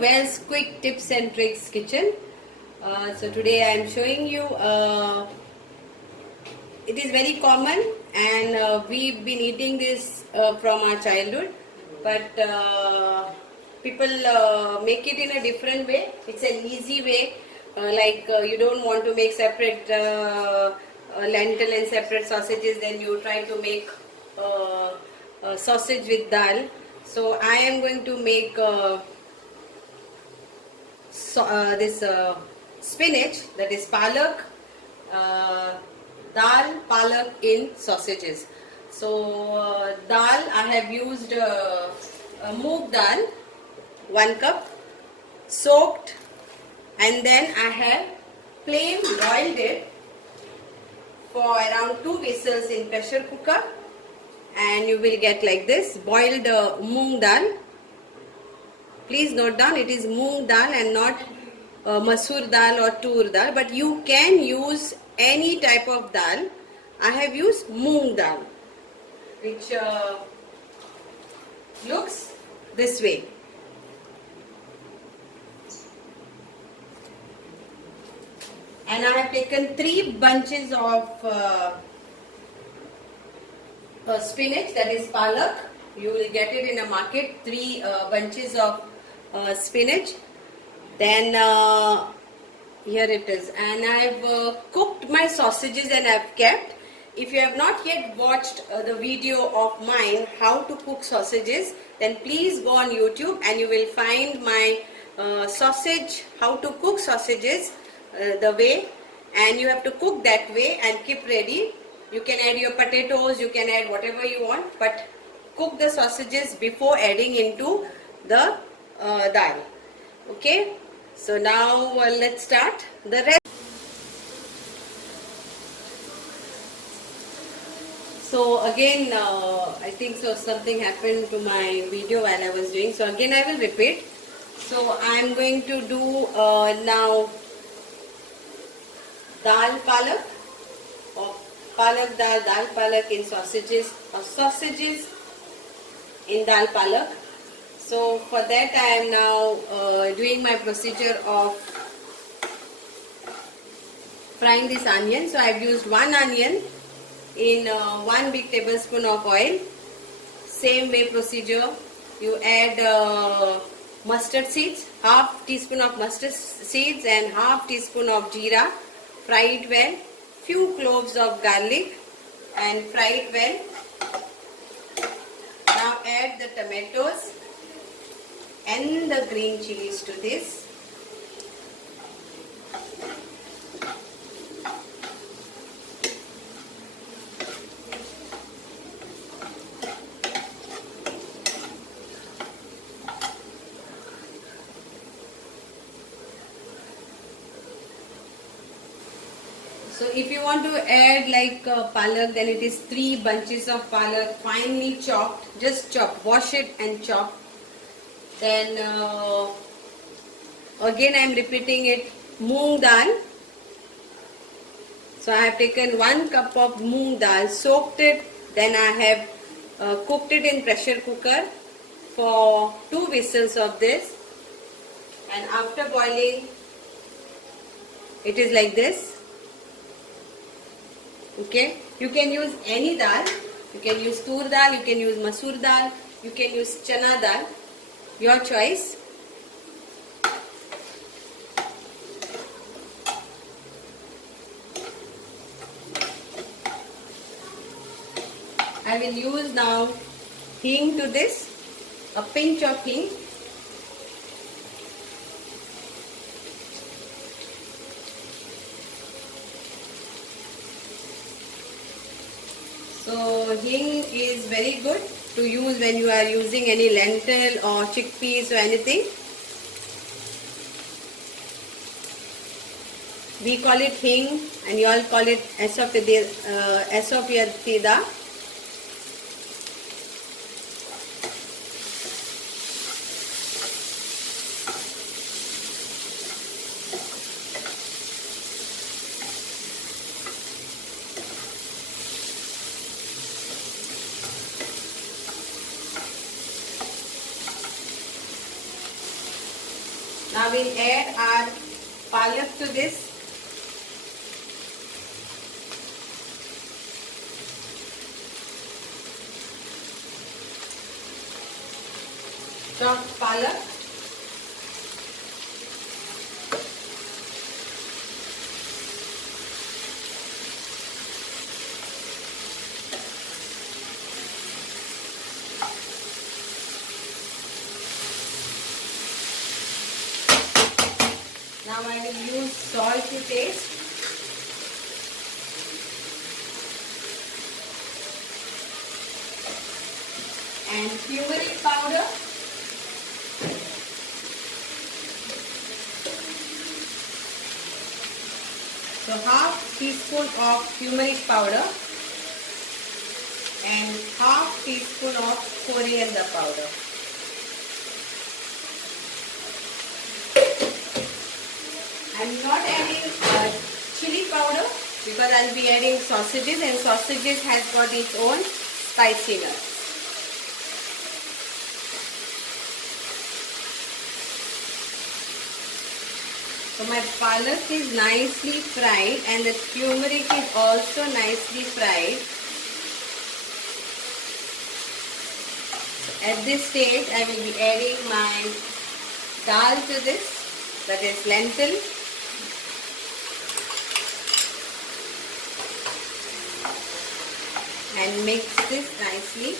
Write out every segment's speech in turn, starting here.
Wells Quick Tips and Tricks Kitchen. So today I am showing you, it is very common and we've been eating this from our childhood, but people make it in a different way. It's an easy way, you don't want to make separate lentil and separate sausages, then you try to make sausage with dal. So I am going to make this spinach, that is palak, dal palak in sausages. So dal, I have used moong dal 1 cup soaked, and then I have plain boiled it for around 2 whistles in pressure cooker, and you will get like this boiled moong dal. Please note down, it is moong dal and not masoor dal or tur dal, but you can use any type of dal. I have used moong dal, which looks this way. And I have taken 3 bunches of spinach, that is palak. You will get it in a market, 3 bunches of spinach. Then here it is, and I've cooked my sausages and I've kept. If you have not yet watched the video of mine how to cook sausages, then please go on YouTube and you will find my sausage, how to cook sausages the way, and you have to cook that way and keep ready. You can add your potatoes, you can add whatever you want, but cook the sausages before adding into the dal. Okay, so now let's start the rest. So again, I think so something happened to my video while I was doing, so again I will repeat. So I am going to do now dal palak, or palak dal, dal palak in sausages, or sausages in dal palak. So for that I am now doing my procedure of frying this onion. So I have used 1 onion in 1 big tablespoon of oil. Same way procedure, you add mustard seeds, half teaspoon of mustard seeds and half teaspoon of jeera. Fry it well. Few cloves of garlic and fry it well. Now add the tomatoes and the green chilies to this. So if you want to add like palak, then it is 3 bunches of palak finely chopped. Just chop, wash it and chop. Then again I am repeating it, moong dal. So I have taken 1 cup of moong dal, soaked it, then I have cooked it in pressure cooker for 2 whistles of this, and after boiling it is like this. Okay, you can use any dal, you can use tur dal, you can use masoor dal, you can use chana dal, your choice. I will use now hing to this, a pinch of hing. So hing is very good to use when you are using any lentil or chickpeas or anything. We call it hing and you all call it asafoetida. Now we'll add our palak to this. Chopped palak. Now I will use salt to taste. And turmeric powder. So half teaspoon of turmeric powder and half teaspoon of coriander powder. I'm not adding chili powder because I'll be adding sausages, and sausages has got its own spiciness. So my palak is nicely fried and the turmeric is also nicely fried. At this stage I will be adding my dal to this, that is lentil. And mix this nicely.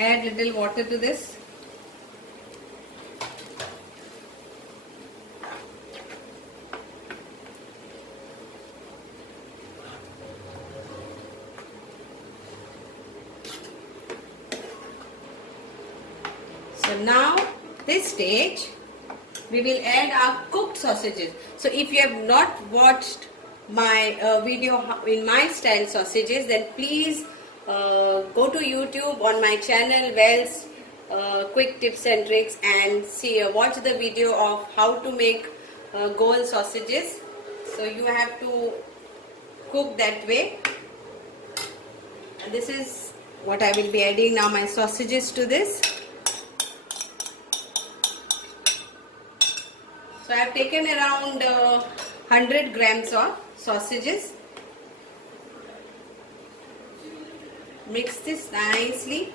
Add little water to this. So now this stage we will add our cooked sausages. So if you have not watched my video in my style sausages, then please go to YouTube on my channel Wells Quick Tips and Tricks and watch the video of how to make goal sausages. So you have to cook that way. And this is what I will be adding now, my sausages to this. So I have taken around 100 grams of sausages. Mix this nicely.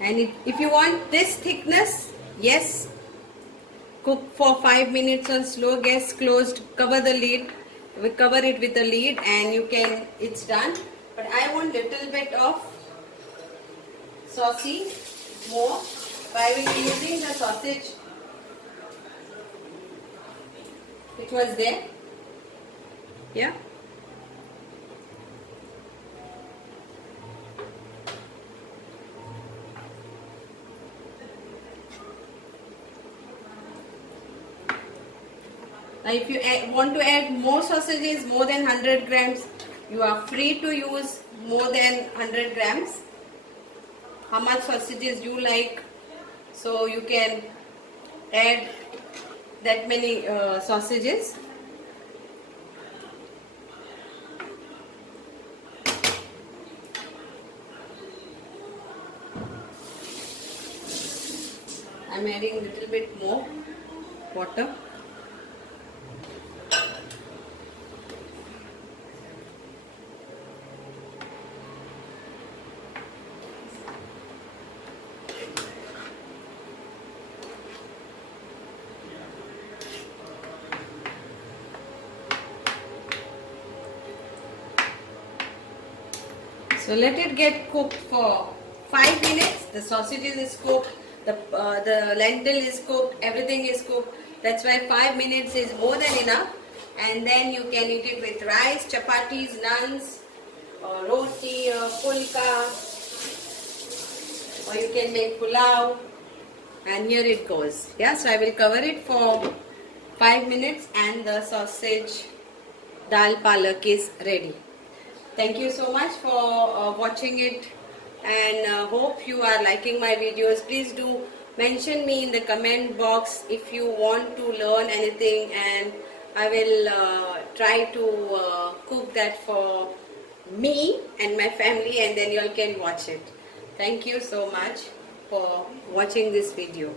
And if you want this thickness, yes, cook for 5 minutes on slow gas, closed, cover the lid, we cover it with the lid and you can, it's done. But I want little bit of saucy more, so I will be using the sausage which was there. Yeah. Now if you want to add more sausages, more than 100 grams, you are free to use more than 100 grams. How much sausages you like, so you can add that many sausages. I'm adding a little bit more water. So let it get cooked for 5 minutes. The sausages is cooked, the lentil is cooked, everything is cooked. That's why 5 minutes is more than enough. and then you can eat it with rice, chapatis, naans, or roti, or pulka, or you can make pulao. And here it goes. Yeah, so I will cover it for 5 minutes and the sausage dal palak is ready. Thank you so much for watching it, and hope you are liking my videos. Please do mention me in the comment box if you want to learn anything, and I will try to cook that for me and my family, and then you all can watch it. Thank you so much for watching this video.